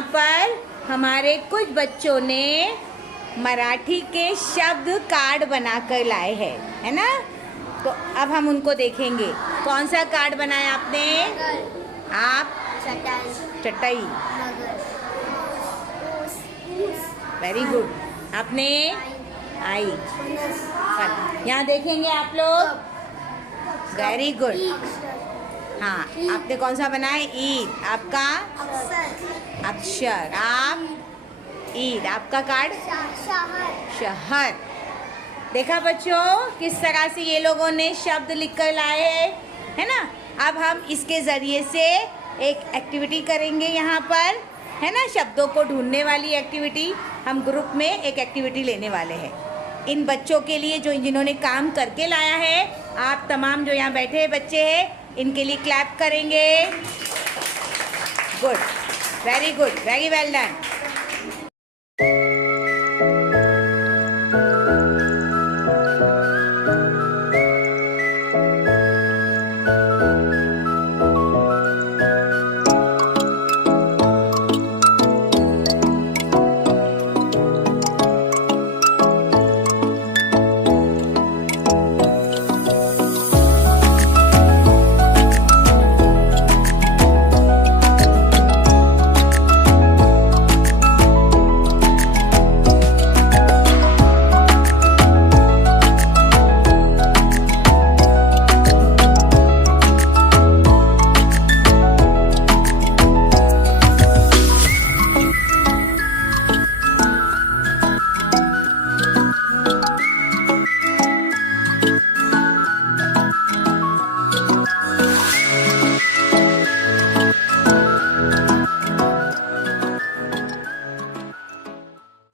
यहाँ पर हमारे कुछ बच्चों ने मराठी के शब्द कार्ड बनाकर लाए हैं, है ना। तो अब हम उनको देखेंगे। कौन सा कार्ड बनाया आपने? आप चटाई। Very good. आपने आई। यहाँ देखेंगे आप लोग। Very good. हाँ, आपने कौन सा बनाया? ईद। आपका अक्षर। आप ईद। आपका कार्ड शहर। देखा बच्चों किस तरह से ये लोगों ने शब्द लिख कर लाए हैं, है ना। अब हम इसके ज़रिए से एक एक्टिविटी करेंगे यहाँ पर, है ना। शब्दों को ढूंढने वाली एक्टिविटी। हम ग्रुप में एक एक्टिविटी लेने वाले हैं इन बच्चों के लिए जो जिन्होंने काम करके लाया है। आप तमाम जो यहाँ बैठे बच्चे हैं इनके लिए क्लैप करेंगे। Good, very good, very well done.